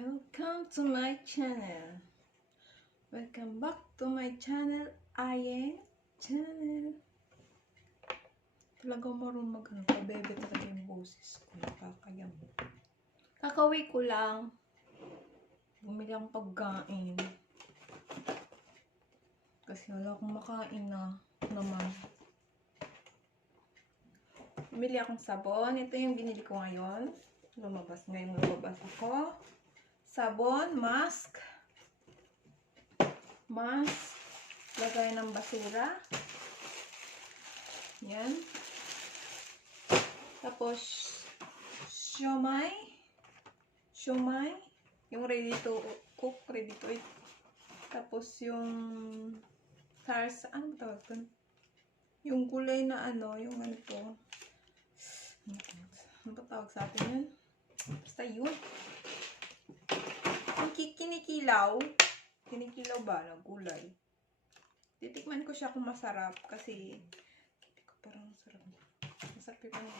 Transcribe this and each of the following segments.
Welcome to my channel. Welcome back to my channel, Ayen Channel. Talagang marunong mag-ano, pabebe talaga yung boses ko. Nakakayam. Kakauwi ko lang. Bumili akong pagkain. Kasi wala akong makain na naman. Bumili akong sabon. Ito yung binili ko ngayon. Lumabas ako. Sabon, mask, lagay ng basura. Yan. Tapos, siomai, yung ready to cook, ready to eat. Tapos, yung SARS, ano ba tawag dun? Yung gulay na ano, yung ano to. Ano ba tawag sa atin yun? Basta yun. Yung kinikilaw ba ng gulay? Titikman ko siya kung masarap kasi parang masarap. Masarap yung ano.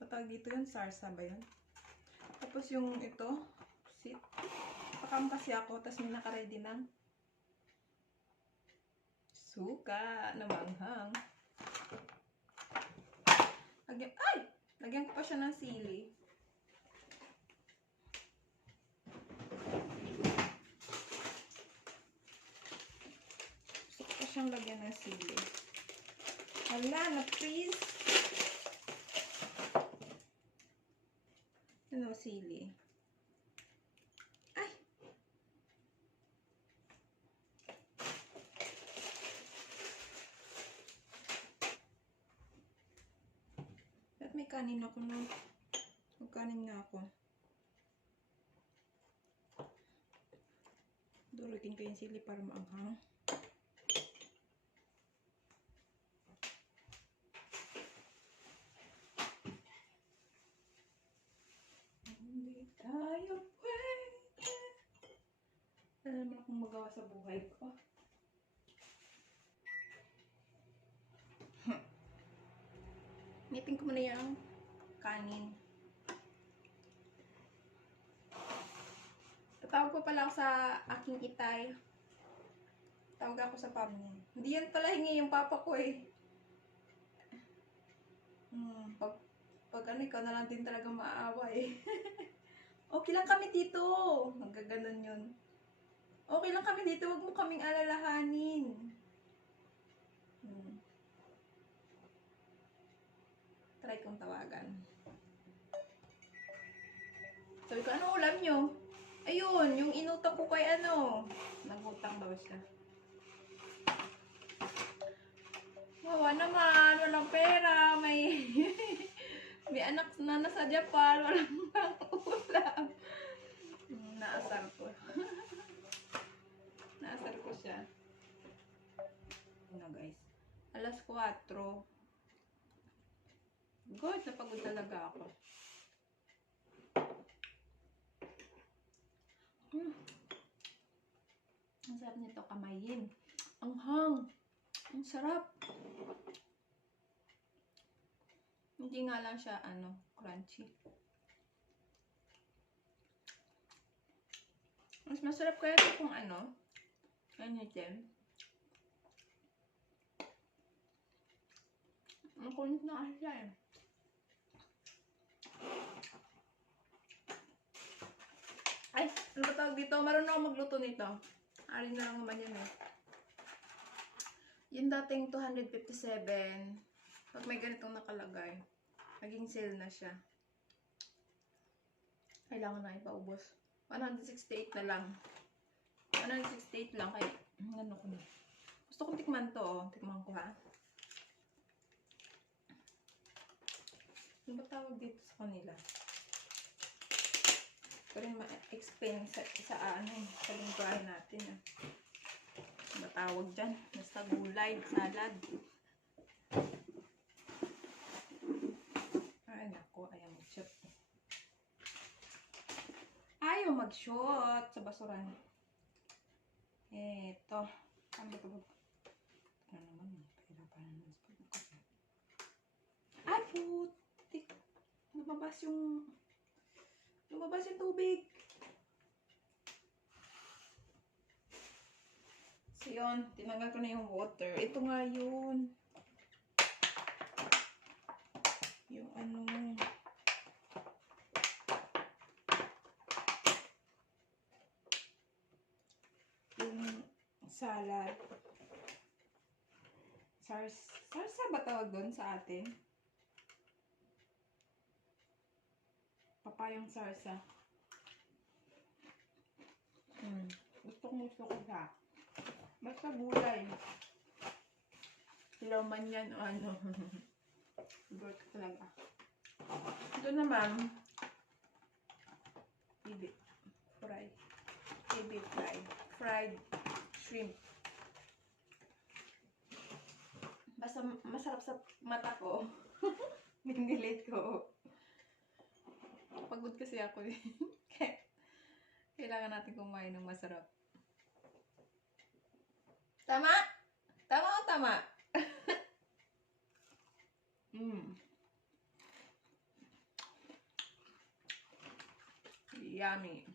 Patawag dito yun, sarsa ba yun? Tapos yung ito, sit. Pakam kasi ako, tapos may nakaready ng suka na manghang. Lagyan ko pa siya ng sili. Gusto ko pa siyang lagyan ng sili. Hala, na-freeze. Ano, sili. Ay! Ba't may kanin ako na? Magkanin nga ako. Durugin ko yung sili para maanghang. Hindi tayo pwede. Alam mo akong magawa sa buhay ko. Nipin ko muna yung kanin. Tatawag pa pala ako sa aking itay. Tawag ako sa pub niya. Hindi yan pala hingi yung papa ko eh. Pag ano, ikaw na lang din talaga maaawa eh. Okay lang kami dito. Magaganon yun. Okay lang kami dito. Huwag mo kaming alalahanin. Try kong tawagan. Sabi ko, ano ulam nyo? Ayun, yung inutang ko kay ano. Nagutang daw siya. Wawa naman, walang pera. May anak na nasa Japan, walang ulam. Naasar ko. Naasar ko siya. Ano guys? Alas 4. Good, napagod talaga ako. Ang sarap nito kamayin. Ang hang. Ang sarap. Hindi nga lang siya crunchy. Mas masarap kaya ito kung din. Ang kulit na kasi siya eh. Ay, ano ba tawag dito? Marunong ako magluto nito. Alin na lang naman yun eh. Yung dating 257, pag may ganitong nakalagay, naging sale na siya. Kailangan na ipaubos. 168 na lang. 168 lang kaya ano ko na. Gusto kong tikman to oh. Tikman ko ha. Ano ba tawag dito sa kanila? Ito rin ma-explain sa lingwahe natin ah. Ano ba tawag dyan? Basta gulay, salad. Ay nako, ayaw mag-shot. Ayaw mag-shot sa basuran. Eto. Ano ba ito? Ano naman eh. Pahirapan naman sa pagkakasya. Ay putik! Lumabas yung tubig. Yun, tinanggal ko na yung water. Ito nga yun. Yung ano. Yung salad. Sarsa ba tawag doon sa atin? Papayang sarsa. Gusto ko siya. Basta gulay. Hilaw man yan o ano. Good talaga. Ito naman, fried shrimp. Basta masarap sa mata ko. Ninilit ko. Pagod kasi ako eh. Kailangan natin kumain ng masarap. Tama? Tama o tama? Yummy.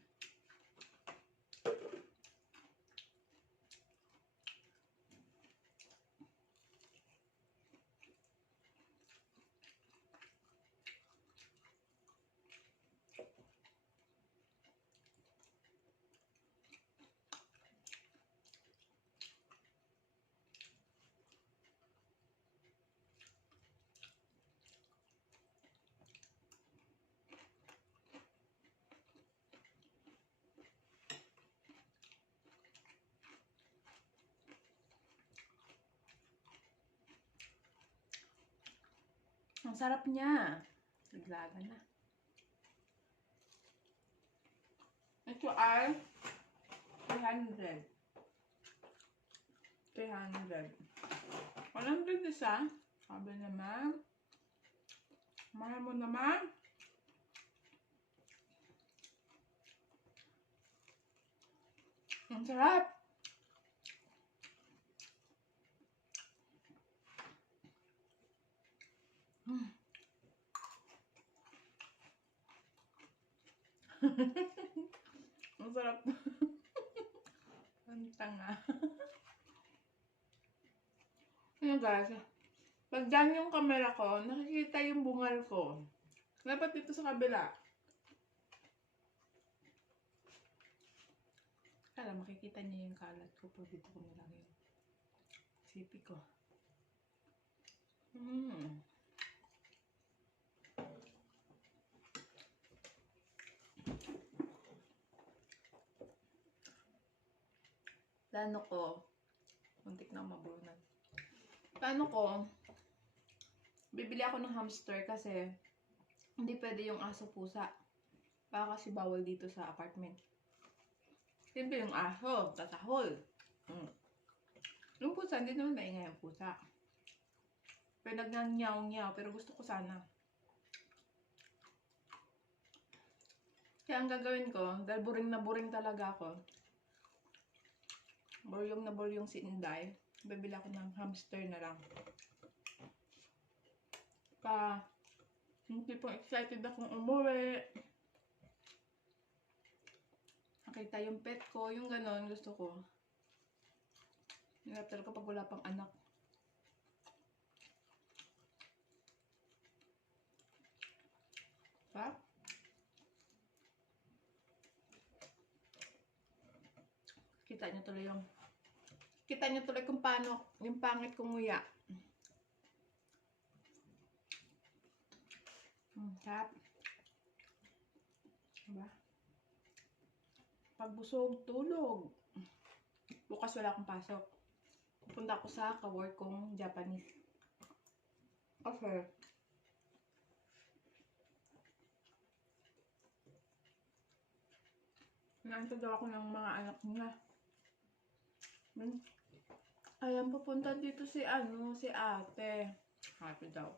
Ang sarap niya. Naglaga na. Ito ay 300. 100 isa. Sabi naman. Mahal mo naman. Ang sarap. Ang sarap. Ang tanga. Ano guys, pag dyan yung camera ko, nakikita yung bungal ko. Dapat dito sa kabila. Kala makikita niya yung kalat ko pag dito ko nilagay yung sipi ko. Plano ko, muntik na mabunan. Plano ko, bibili ako ng hamster kasi hindi pwede yung aso pusa. Baka kasi bawal dito sa apartment. Siyempre yung aso, tatahol. Yung pusa, hindi naman maingay yung pusa. Pero nagnanyaw-nyaw, pero gusto ko sana. Kaya ang gagawin ko, dahil boring na boring talaga ako, boryong na boryong si Inday, bibili ako ng hamster na lang. Hindi po excited akong umuwi. Nakita yung pet ko, yung ganon, gusto ko. Hirap talaga pag wala pang anak. Ha? Kita nyo tuloy kung paano yung pangit kong nguya. Sarap. Diba? Pagbusog, tulog. Bukas wala akong pasok. Pupunta ako sa ka-work kong Japanese. Okay. Naantad daw ako ng mga anak niya. Ayan, pupunta dito si ate. Happy daw.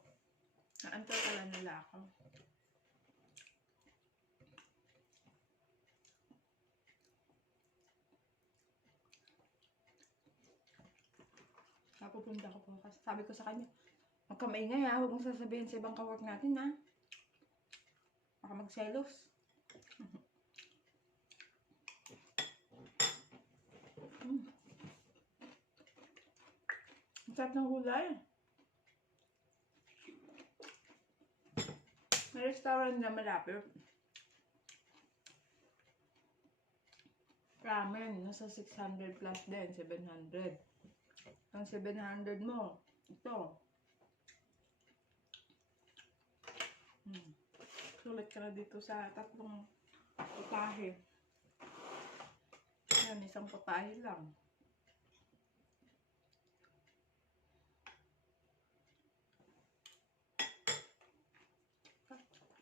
Naantay pala nila ako. Pupunta ko po. Kasi sabi ko sa kanya, huwag ka maingay ha. Huwag mong sasabihin sa ibang ka-work natin ha. Baka magselos. sarap ng gulay. May restaurant na malapit. Ramen, nasa 600 plus din, 700. Ang 700 mo, ito. Sulit ka na dito sa 3 putahe. Yan, 1 putahe lang.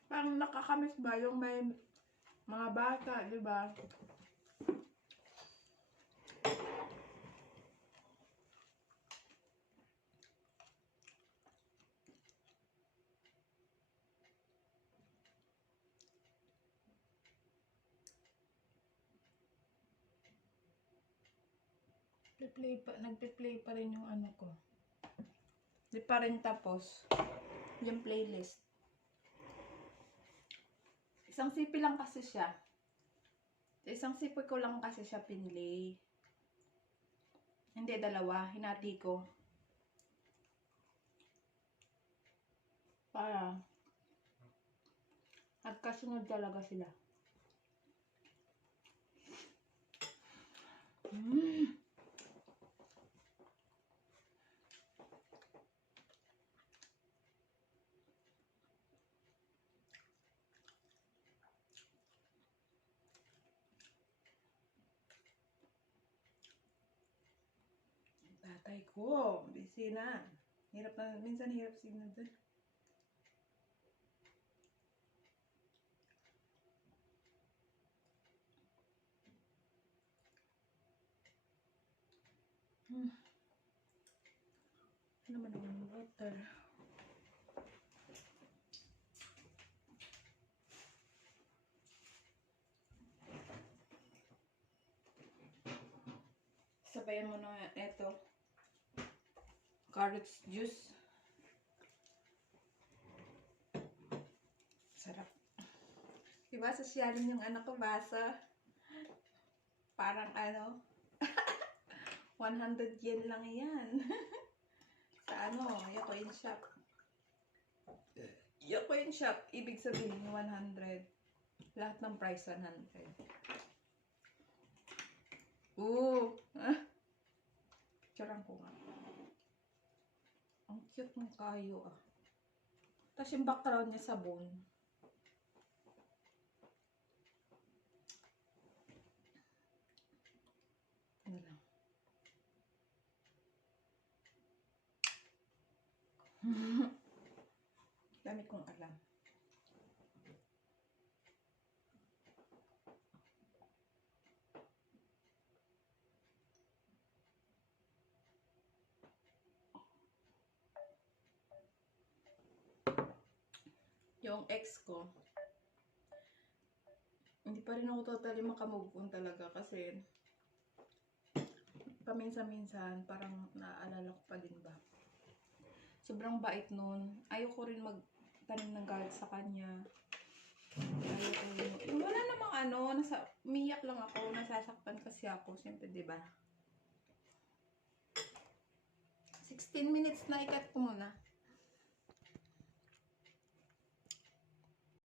Parang nakakamiss ba yung may mga bata, di ba? Nagpe-play pa rin yung ano ko. Di pa rin tapos yung playlist. Isang sipi lang kasi siya. Isang sipi ko lang kasi siya pinlay. Hindi, 2. Hinati ko. Para magkasunod talaga sila. Tatay ko, busy na. Hirap na, minsan hirap signal dun. Ano naman yung water? Sabayan mo na ito. Carrots juice. Sarap. Diba sosyalin yung anak ko basa? Parang ano? 100 yen lang yan. Sa ano? Yakoin shop. Yakoin shop. Ibig sabihin 100. Lahat ng price 100. Picturean ko nga. Ang cute ng kayo ah. Tapos yung background niya sabon. Ano lang. Dami kong alam. Yung ex ko, hindi pa rin ako totally makamove on talaga kasi paminsan-minsan parang naaalala ko pa din ba. Sobrang bait nun. Ayoko rin magtanim ng galit sa kanya. Wala namang ano, umiyak lang ako, nasasaktan kasi ako, siyempre, di ba? 16 minutes na, ikat ko muna.